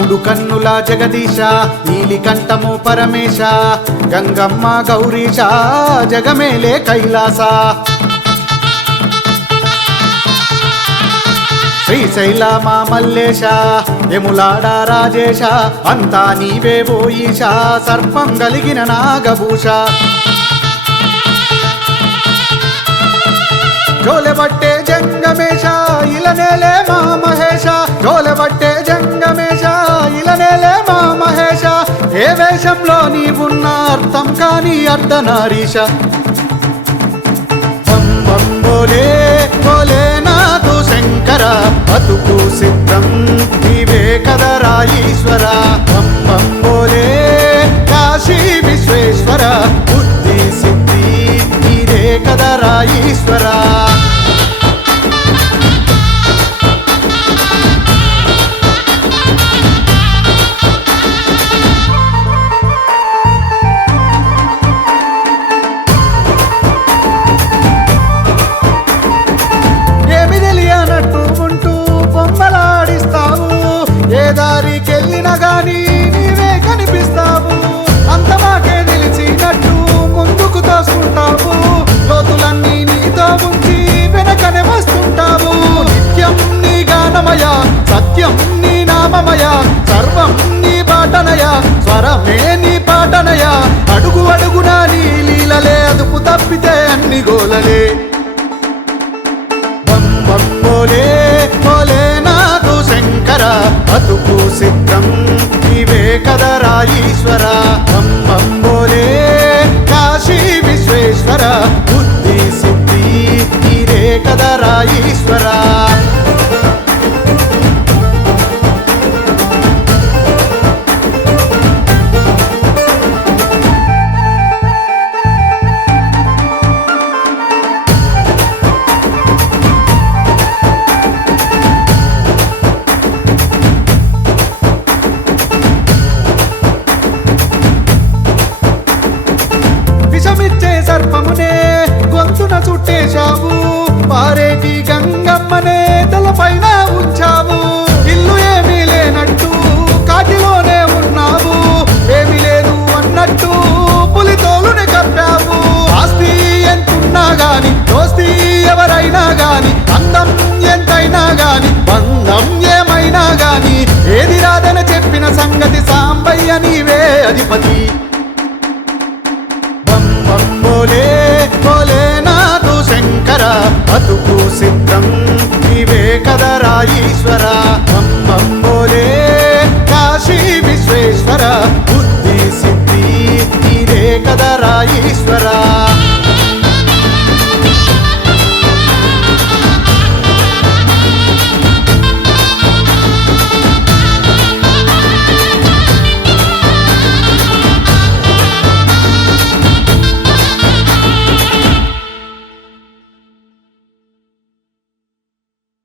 మూడు కన్నుల జగదీశ నీలికంఠము పరమేశ గంగమ్మ గౌరీశ జగమేలే కైలాస శ్రీశైల మా మల్లేశ యములాడ రాజేశ అంతా నీవే ఓ ఈశ సర్పం గలిగిన నాగభూష జోలెబట్టే జంగమేశ ఇలనేలే మా మహేశ జోలెబట్టే జంగమేశ ఇలనేలే మా మహేశ ఏ వేషంలో నీవున్న అర్థం కాని అర్ధనారీశ బం బం బోలే బోలే నాథు శంకర బతుకు సిద్ధం నీవే కదరా ఈశ్వర బం బం బోలే కాశీ విశ్వేశ్వర బుద్ధి సిద్ధి నీదే కదరా ఈశ్వర దారికెళ్ళినా గాని నీవే కనిపిస్తావు అంత మాకే నిలిచినట్టు ముందుకు తోసుకుంటావు లోతులన్నీ నీతో ఉంచి వెనకనే వస్తుంటావు నిత్యం నీ గానమయ సత్యం నీ నామమయ సర్వం నీ పాటనయ స్వరమే నీ పాటనయ అడుగు అడుగునా నీ లీలలే అదుపు తప్పితే అన్ని గోలలే బం బం బోలే బోలే నాథు శంకర బతుకు సిద్ధం నీవే కదరా ఈశ్వర బం బం బోలే కాశీ విశ్వేశ్వర బుద్ధి సిద్ధి నీదే కదరా ఈశ్వర విషమిచ్చే సర్పమునే గొంతున చుట్టేశావు పారేటి గంగమ్మనే తలపైన ఉంచావు ఇల్లు ఏమీ లేనట్టు కాటిలోనే ఉన్నావు ఏమీ లేదు అన్నట్టు పులితోలుని కప్పావు ఆస్తి ఎంతున్నా గాని దోస్తి ఎవరైనా గాని అందం ఎంతైనా గాని బంధం ఏమైనా గాని ఏది రాదని చెప్పిన సంగతి సాంబయ్య నీవే అధిపతి బోలే బోలే నాథు శంకర బతుకు సిద్ధం నీవే కదరా ఈశ్వర బం బం బోలే